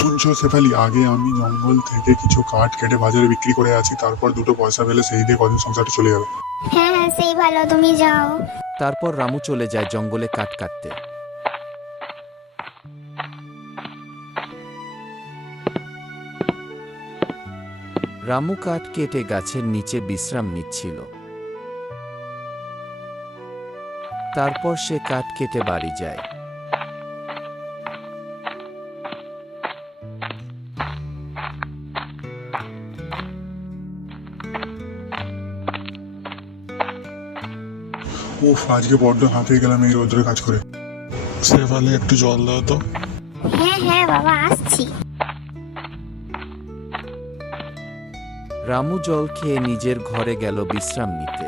শুনছো শেফালি, আগে আমি জঙ্গল থেকে কিছু কাঠ কেটে বাজারে বিক্রি করে আছি, তারপর দুটো পয়সা পেলে সেই দিয়ে কদিন সংসারটা চলে যাবে। হ্যাঁ হ্যাঁ, সেই ভালো, তুমি যাও। তারপর রামু চলে যায় জঙ্গলে কাঠ কাটতে। রামু কাঠ কেটে গাছের নিচে বিশ্রাম নিচ্ছিল। তারপর সে কাঠ কেটে বাড়ি যায়। উফ, আজকে বড্ড হাঁপিয়ে গেলাম এই রোদ্রে কাজ করে। শেফালি, একটু জল দাও তো। হ্যাঁ হ্যাঁ বাবা, আসছি। রামু জল খেয়ে নিজের ঘরে গেল বিশ্রাম নিতে।